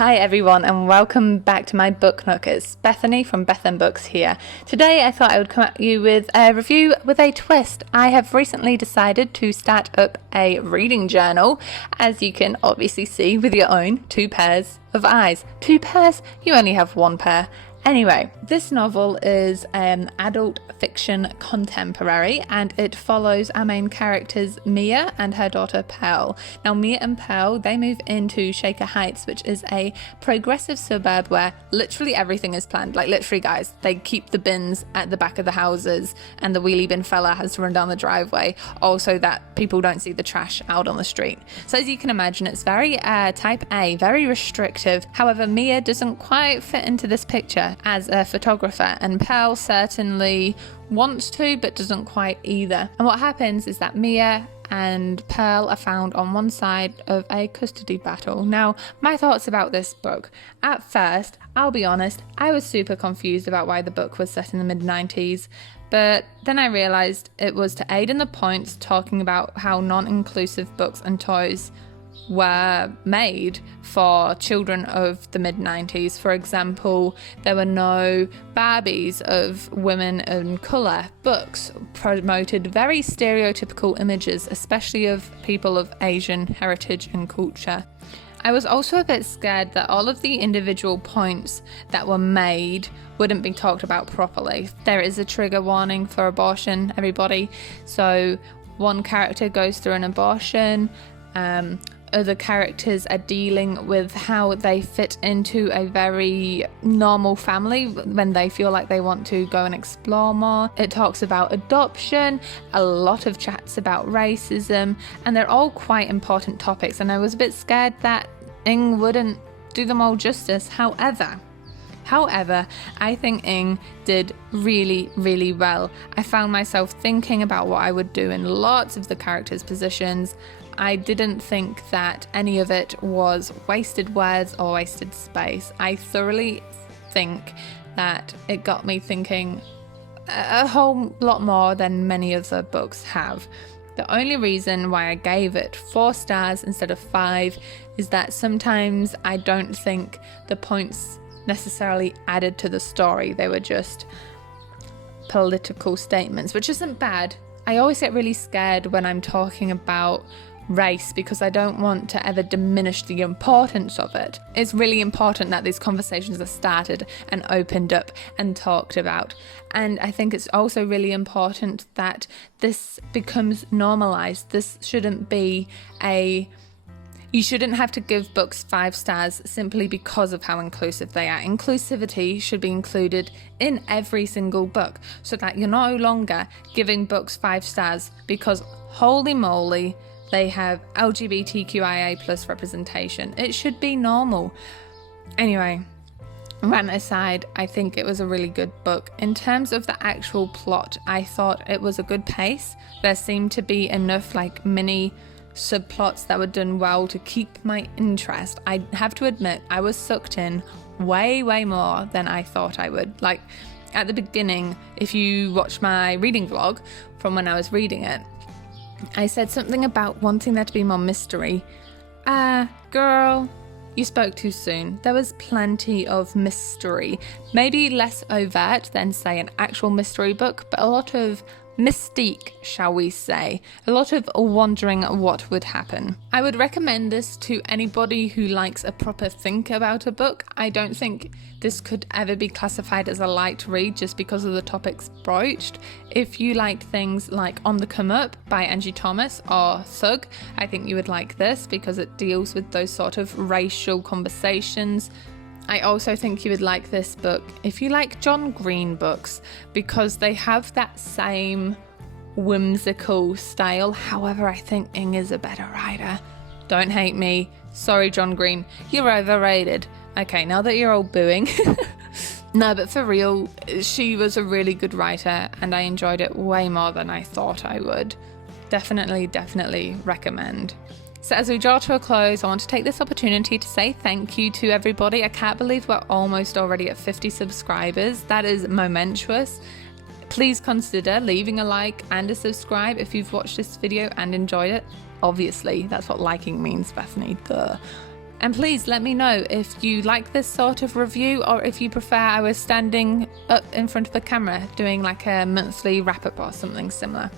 Hi everyone and welcome back to my book nook. It's Bethany from Bethan Books here. Today I thought I would come at you with a review with a twist. I have recently decided to start up a reading journal, as you can obviously see with your own 2 pairs of eyes. 2 pairs? You only have 1 pair. Anyway, this novel is an adult fiction contemporary and it follows our main characters Mia and her daughter Pearl. Now Mia and Pearl, they move into Shaker Heights, which is a progressive suburb where literally everything is planned. Like literally guys, they keep the bins at the back of the houses and the wheelie bin fella has to run down the driveway also that people don't see the trash out on the street. So as you can imagine, it's very type A, very restrictive. However, Mia doesn't quite fit into this picture as a photographer, and Pearl certainly wants to but doesn't quite either. And what happens is that Mia and Pearl are found on one side of a custody battle. Now, my thoughts about this book. At first, I'll be honest, I was super confused about why the book was set in the mid-90s, but then I realised it was to aid in the points talking about how non-inclusive books and toys were made for children of the mid-90s. For example, there were no Barbies of women in colour. Books promoted very stereotypical images, especially of people of Asian heritage and culture. I was also a bit scared that all of the individual points that were made wouldn't be talked about properly. There is a trigger warning for abortion, everybody. So one character goes through an abortion, other characters are dealing with how they fit into a very normal family when they feel like they want to go and explore more. It talks about adoption, a lot of chats about racism, and they're all quite important topics, and I was a bit scared that Ng wouldn't do them all justice. However, I think Ng did really, really well. I found myself thinking about what I would do in lots of the characters' positions. I didn't think that any of it was wasted words or wasted space. I thoroughly think that it got me thinking a whole lot more than many of the books have. The only reason why I gave it 4 stars instead of 5 is that sometimes I don't think the points necessarily added to the story. They were just political statements, which isn't bad. I always get really scared when I'm talking about race because I don't want to ever diminish the importance of it. It's really important that these conversations are started and opened up and talked about. And I think it's also really important that this becomes normalized. This shouldn't be you shouldn't have to give books 5 stars simply because of how inclusive they are. Inclusivity should be included in every single book so that you're no longer giving books 5 stars because holy moly, they have LGBTQIA plus representation. It should be normal. Anyway, rant aside, I think it was a really good book. In terms of the actual plot, I thought it was a good pace. There seemed to be enough mini subplots that were done well to keep my interest. I have to admit, I was sucked in way more than I thought I would. Like at the beginning, if you watch my reading vlog from when I was reading it, I said something about wanting there to be more mystery. Girl, you spoke too soon. There was plenty of mystery. Maybe less overt than, say, an actual mystery book, but a lot of mystique, shall we say. A lot of wondering what would happen. I would recommend this to anybody who likes a proper think about a book. I don't think this could ever be classified as a light read just because of the topics broached. If you like things like On the Come Up by Angie Thomas or Thug, I think you would like this because it deals with those sort of racial conversations. I also think you would like this book if you like John Green books because they have that same whimsical style. However, I think Ng is a better writer. Don't hate me. Sorry, John Green. You're overrated. Okay, now that you're all booing. No, but for real, she was a really good writer and I enjoyed it way more than I thought I would. Definitely recommend. So as we draw to a close, I want to take this opportunity to say thank you to everybody. I can't believe we're almost already at 50 subscribers. That is momentous. Please consider leaving a like and a subscribe if you've watched this video and enjoyed it. Obviously, that's what liking means, Bethany. Duh. And please let me know if you like this sort of review or if you prefer I was standing up in front of the camera doing like a monthly wrap-up or something similar.